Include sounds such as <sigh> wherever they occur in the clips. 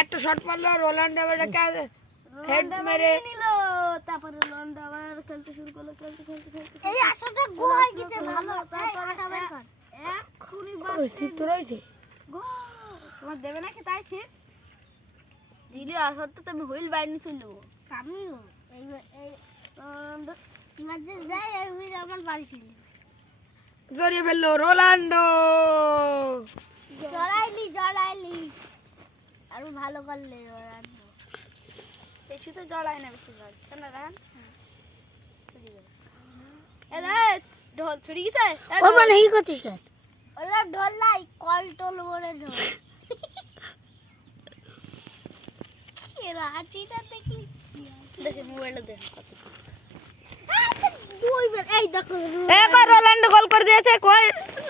একটা শট মারলো রোনাল্ডো এটাকে হেড মেরে নিল। তারপরে রোনাল্ডো আবার খেলতে শুরু করল খেলতে খেলতে খেলতে এই আসলে গোল হয়ে গেছে ভালো। পাটা বের কর। এক্ষুনি ওই সিপ তো রয়েছে তোমার দেবে না খেতে আছে দিলে আসলে তো আমি হুইল বাইরে চলে যাব। আমিও। এই এই যে যাই এই হুইল আমার বাড়ি ছিল। জড়িয়ে ফেলল রোনাল্ডো জড়াইলি আরও ভালো করলে বেশি তো জড়ায় না বেশি জড়ায় কেন রান ঢোল ছুড়ি গেছে? ও মানে এই করছিস কেন? ওরা ঢোল নাই কল টল বলে ঢোল। এরা হাঁচিটা দেখলি? দেখে মোবাইলটা দেখ রোনাল্ডো গোল করে দিয়েছে কই?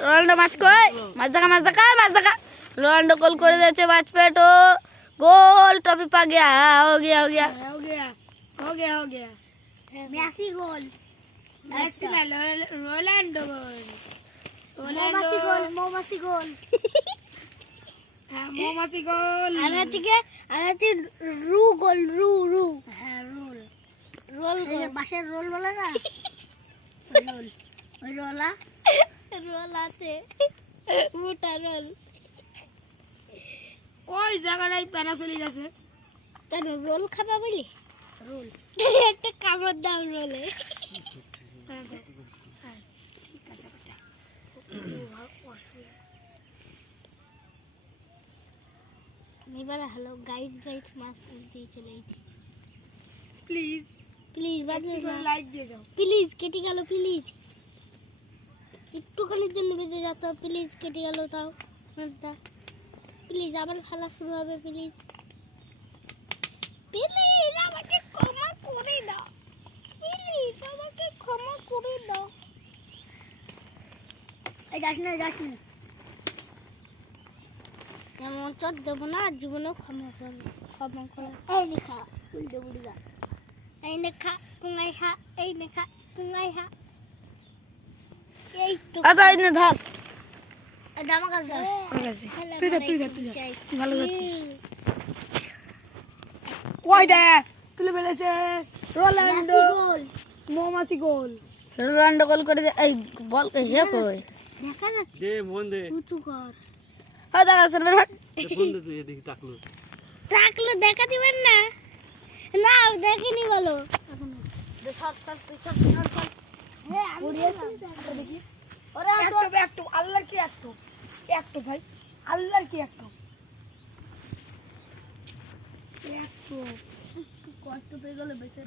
রোনাল্ডো মাছ কই? মাছ দেখা মাছ দেখা মাছ দেখা। রোনাল্ডো গোল করে দিয়েছে মাছ পেটো। गोल ट्रॉफी पा गया हो गया हो गया हो गया हो गया हो गया मैसी गोल मैसी ना रोनाल्डो गोल रोनाल्डो गोल मोमसी गोल হ্যাঁ, হ্যাঁ মোমসি হ্যাঁ, গোল। আর হচ্ছে কি আর হচ্ছে রু গোল রু রু। হ্যাঁ রোল। রোল গোল। বাসের রোল বলে না? <laughs> রোল। রোলা রোল আছে। মোটা রোল। ওই জায়গাটাই প্যানা চলে গেছে কেন রোল খাবা বলি? রোল। <laughs> একটা কামড় দাও রোলে। এবার হ্যালো গাইড গাইড মাছ দিয়ে চলে প্লিজ প্লিজ লাইক দিয়ে যাও। প্লিজ কেটে গেল প্লিজ একটুখানির জন্য বেঁচে যেত প্লিজ কেটে গেল তাও। প্লিজ আবার খেলা শুরু হবে প্লিজ প্লিজ আমাকে ক্ষমা করে দাও। প্লিজ আমাকে ক্ষমা করে দাও। এই যাস না যাস না। ক্ষমা ক্ষমা এই গা এই এই এই তো আচ্ছা দামা কাজ দাও ঠিক আছে তুই তুই তুই ভালো যাচ্ছিস ওই দে তুলে ফেলেছে রোনাল্ডো মোমাসি গোল রোনাল্ডো গোল করে এই বল হে কই দেখা যাচ্ছে দে মন দে উঁচু কর হ্যাঁ দেখা তুই এদিকে তাকলো দেখা দিবেন না না দেখিনি বলো দেখি ওরা একটু একটু আল্লাহর কি একটু? একটু ভাই আল্লাহর কি একটু? একটু। কষ্ট পেয়ে গেলে বেঁচে